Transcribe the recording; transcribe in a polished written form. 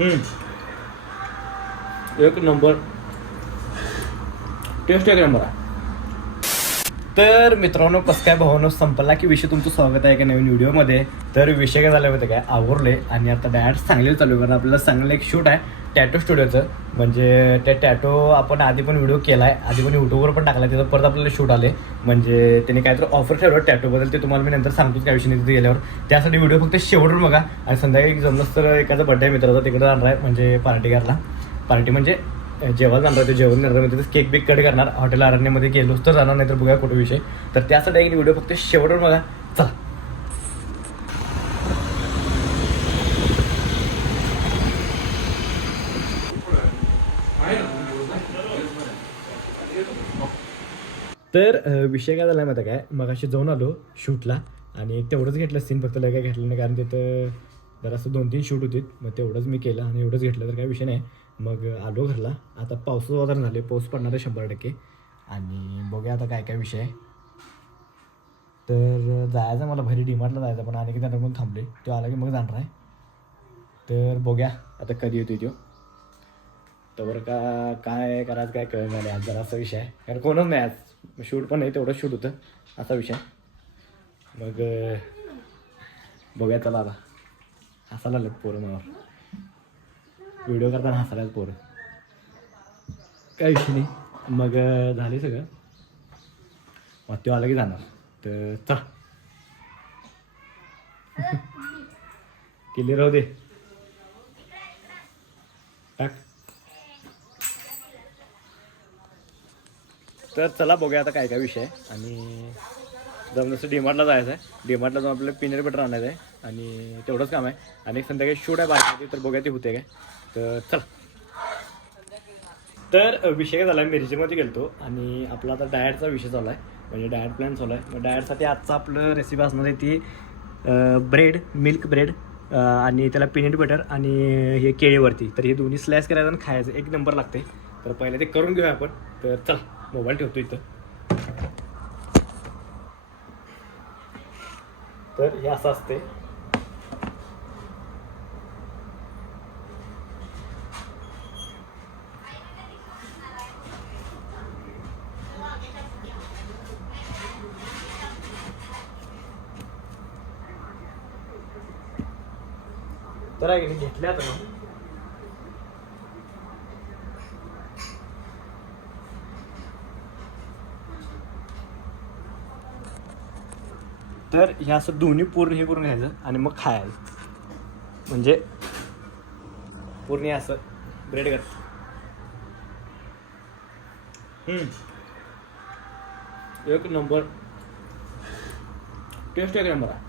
एक number taste एक number आहे. तर मित्रांनो, कसं काय भावानं संपला की विषय. तुमचं स्वागत आहे एका नवीन व्हिडिओमध्ये. तर विषय काय झाला होतं काय, आवरले आणि आता डायरेक्ट सांगलीला चालू आहे. कारण आपल्याला सांगलीला एक शूट आहे टॅटो स्टुडिओचं. म्हणजे त्या टॅटो आपण आधी पण व्हिडिओ केला आहे, आधी पण यूट्यूबवर पण टाकला आहे. तिथं परत आपल्याला शूट आले. म्हणजे त्यांनी काहीतरी ऑफर ठेवलं टॅटोबद्दल, ते तुम्हाला मी नंतर सांगतो त्या विषयी तिथे गेल्यावर. त्यासाठी व्हिडिओ फक्त शेवटून बघा. आणि संध्याकाळी जमलंच तर एखादा बड्डे मित्राचा तिकडे जाणार आहे, म्हणजे पार्टी करायला. पार्टी म्हणजे जेव्हा जाणार ते जेवण करणार, म्हणजे केक बेक कट करणार. हॉटेल अरण्यामध्ये गेलोच तर जाणार, नाही तर बघूया कुठे विषय. तर त्यासाठी एक व्हिडिओ फक्त शेवटवर बघा. चला. तर विषय काय झाला माहिती काय, मग अशी जाऊन आलो शूटला आणि तेवढंच घेतलं सीन, फक्त लय काय घेतलं नाही. कारण तिथं जरासं 2-3 शूट होती, मग तेवढंच मी केलं आणि एवढंच घेतलं तर काही विषय नाही. मग आलो घरला. आता पावसाचं वातावरण झाले, पाऊस पडणार आहे 100%. आणि बघूया आता काय काय विषय आहे. तर जायचं मला घरी डीमार्टला जायचं, पण आणि किती पण थांबले. तो आला की मग जाणार आहे. तर बघूया आता कधी येतो तो. तर काय करायचं काय कळलं नाही आज. जरा असा विषय आहे, कारण कोणच नाही आज. शूट पण नाही, तेवढंच शूट होतं, असा विषय. मग बघूया चला. आता हसायला लागलं पोरं मला, व्हिडिओ करताना हसायला पोरं. काय विषय नाही. मग झाले सगळं, मग तो आला की जाणार. तर चल केली राहू दे, टाक. तर चला बघूया आता काय काय विषय आहे. आणि जमलं तसं डीमार्टला जायचं आहे. डीमार्टला जाऊन आपल्याला पीनट बटर आणायचं आहे आणि तेवढंच काम आहे. आणि एक संध्याकाळी शूट आहे बाहेर, तर बघूया ते होते काय. तर चला. तर विषय काय झाला आहे, मिरजेमध्ये गेलो आणि आपला आता डायटचा विषय चालू आहे, म्हणजे डायट प्लॅन चालू आहे. मग डायटसाठी आजचा आपलं रेसिपी असणार आहे ती ब्रेड, मिल्क ब्रेड आणि त्याला पीनट बटर आणि हे केळीवरती. तर हे दोन्ही स्लॅश करायचं आणि खायचं, एक नंबर लागते. तर पहिले ते करून घेऊया आपण. तर चल, मोबाईल ठेवतो इथं. तर हे असं असते. तर आहे की नाही, घेतले आता मग. तर हे असं दोन्ही पूर्ण हे करून घ्यायचं आणि मग खायचं. म्हणजे पूर्ण असं ब्रेड कर. एक नंबर टेस्ट एक नंबर आहे.